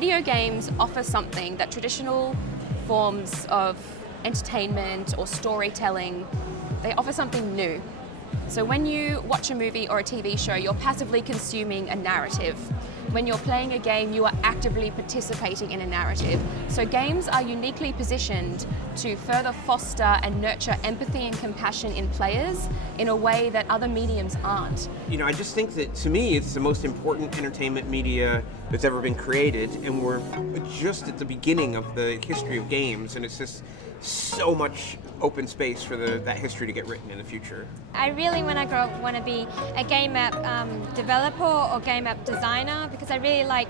video games offer something that traditional forms of entertainment or storytelling, they offer something new. So when you watch a movie or a TV show, you're passively consuming a narrative. When you're playing a game, you are actively participating in a narrative. So games are uniquely positioned to further foster and nurture empathy and compassion in players in a way that other mediums aren't. You know, I just think that, to me, it's the most important entertainment media that's ever been created, and we're just at the beginning of the history of games, and it's just so much open space for that history to get written in the future. I really, when I grow up, want to be a game app developer or game app designer, because I really like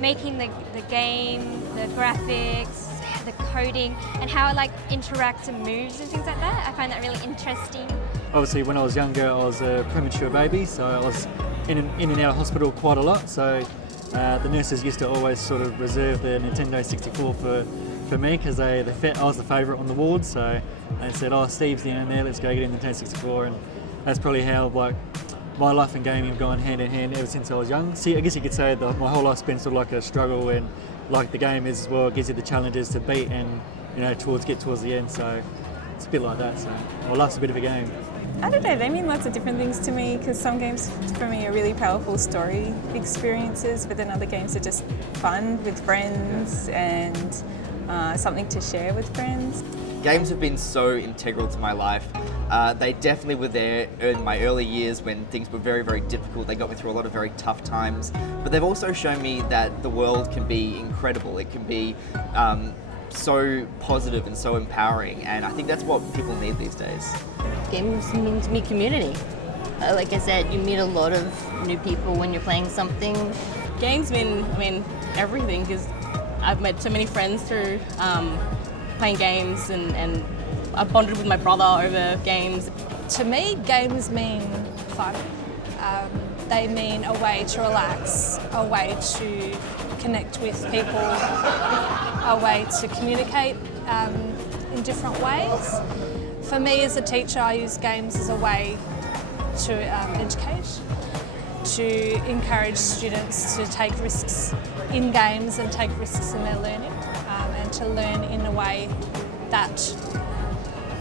making the game, the graphics, the coding, and how it interacts and moves and things like that. I find that really interesting. Obviously, when I was younger, I was a premature baby, so I was in and out of hospital quite a lot. So the nurses used to always sort of reserve the Nintendo 64 for me, because I was the favourite on the ward. So they said, "Oh, Steve's down there, let's go get in the Nintendo 64," and that's probably how my life and gaming have gone hand in hand ever since I was young. See, I guess you could say that my whole life's been sort of like a struggle, and like the game is as well, it gives you the challenges to beat and get towards the end. So it's a bit like that. So my life's a bit of a game. I don't know, they mean lots of different things to me, because some games for me are really powerful story experiences, but then other games are just fun with friends and something to share with friends. Games have been so integral to my life. They definitely were there in my early years when things were very, very difficult. They got me through a lot of very tough times, but they've also shown me that the world can be incredible. It can be so positive and so empowering, and I think that's what people need these days. Games mean to me community. Like I said, you meet a lot of new people when you're playing something. Games mean everything, because I've met so many friends through playing games, and I've bonded with my brother over games. To me, games mean fun. They mean a way to relax, a way to connect with people, a way to communicate in different ways. For me as a teacher, I use games as a way to educate, to encourage students to take risks in games and take risks in their learning, and to learn in a way that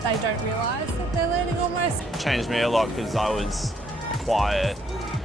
they don't realise that they're learning almost. It changed me a lot, because I was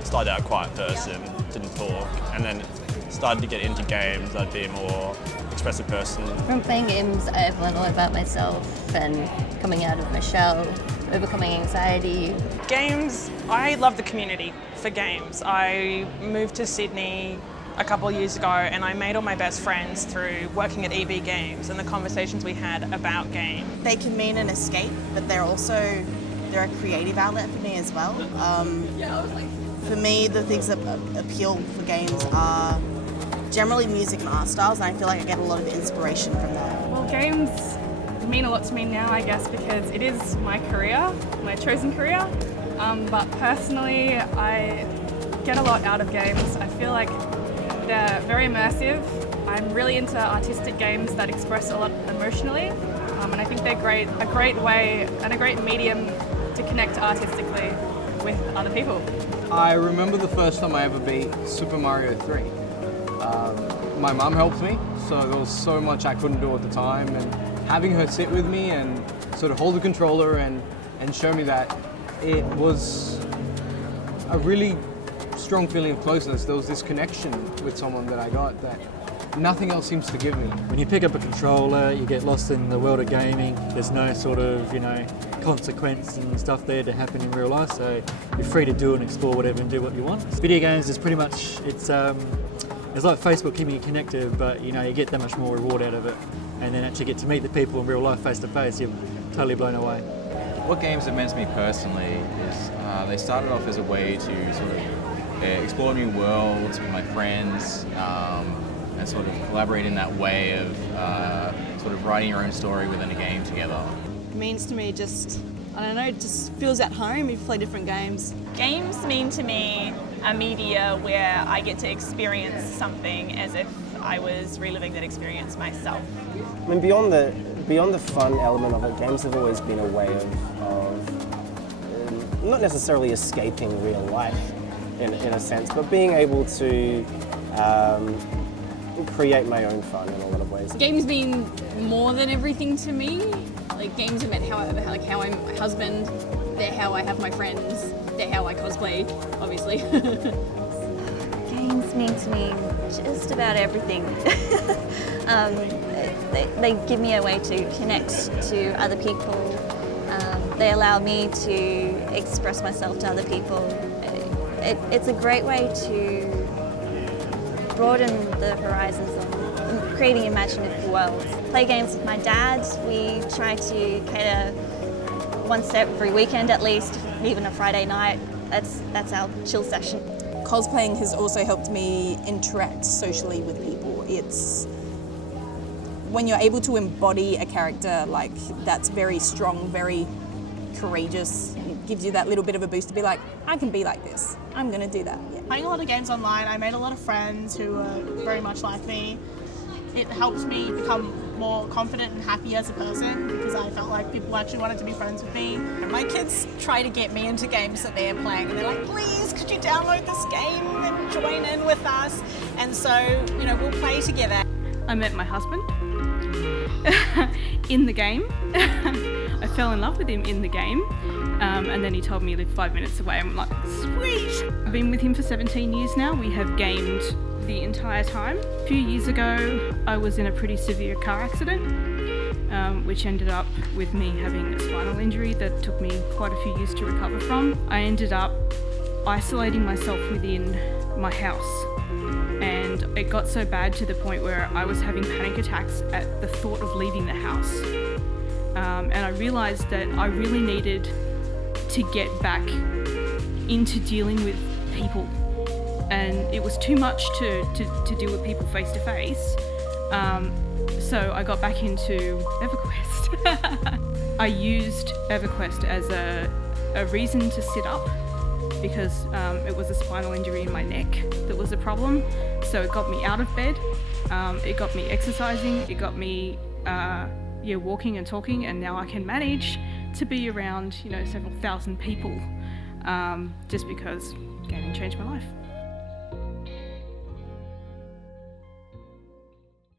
started out a quiet person, didn't talk, and then started to get into games. I'd be a more expressive person. From playing games, I've learned a lot about myself and coming out of my shell, overcoming anxiety. Games, I love the community for games. I moved to Sydney a couple of years ago, and I made all my best friends through working at EB Games and the conversations we had about games. They can mean an escape, but they're a creative outlet for me as well. For me, the things that appeal for games are generally music and art styles, and I feel like I get a lot of inspiration from that. Well, games mean a lot to me now, I guess, because it is my career, my chosen career. But personally, I get a lot out of games. I feel like they're very immersive. I'm really into artistic games that express a lot emotionally, and I think they're a great way and a great medium to connect artistically with other people. I remember the first time I ever beat Super Mario 3. My mum helped me, so there was so much I couldn't do at the time, and having her sit with me and sort of hold the controller and show me that, it was a really strong feeling of closeness. There was this connection with someone that I got that nothing else seems to give me. When you pick up a controller, you get lost in the world of gaming. There's no sort of, consequence and stuff there to happen in real life, so you're free to do and explore whatever and do what you want. Video games is pretty much, it's like Facebook keeping you connected, but you get that much more reward out of it, and then actually get to meet the people in real life face to face, you're totally blown away. What games have meant to me personally is they started off as a way to sort of explore new worlds with my friends, and sort of collaborate in that way of sort of writing your own story within a game together. It means to me just feels at home if you play different games. Games mean to me a media where I get to experience something as if I was reliving that experience myself. I mean, beyond the fun element of it, games have always been a way of not necessarily escaping real life in a sense, but being able to create my own fun in a lot of ways. Games mean more than everything to me. Like games are meant how I'm my husband. They're how I have my friends. They're how I cosplay, obviously. Games mean to me just about everything. They give me a way to connect to other people. They allow me to express myself to other people. It's a great way to broaden the horizons of creating imaginative worlds. Play games with my dad. We try to cater one step every weekend at least, even a Friday night. That's our chill session. Cosplaying has also helped me interact socially with people. It's when you're able to embody a character like that's very strong, very courageous, it gives you that little bit of a boost to be like, I can be like this. I'm gonna do that. Yeah. Playing a lot of games online, I made a lot of friends who are very much like me. It helped me become more confident and happy as a person because I felt like people actually wanted to be friends with me. My kids try to get me into games that they're playing and they're like, please, could you download this game and join in with us? And so, you know, we'll play together. I met my husband in the game. I fell in love with him in the game, and then he told me he lived 5 minutes away. I'm like, sweet! I've been with him for 17 years now. We have gamed the entire time. A few years ago, I was in a pretty severe car accident, which ended up with me having a spinal injury that took me quite a few years to recover from. I ended up isolating myself within my house, and it got so bad to the point where I was having panic attacks at the thought of leaving the house. And I realised that I really needed to get back into dealing with people, and it was too much to deal with people face to face. So I got back into EverQuest. I used EverQuest as a reason to sit up because it was a spinal injury in my neck that was a problem. So it got me out of bed, it got me exercising, it got me walking and talking, and now I can manage to be around, several thousand people just because gaming changed my life.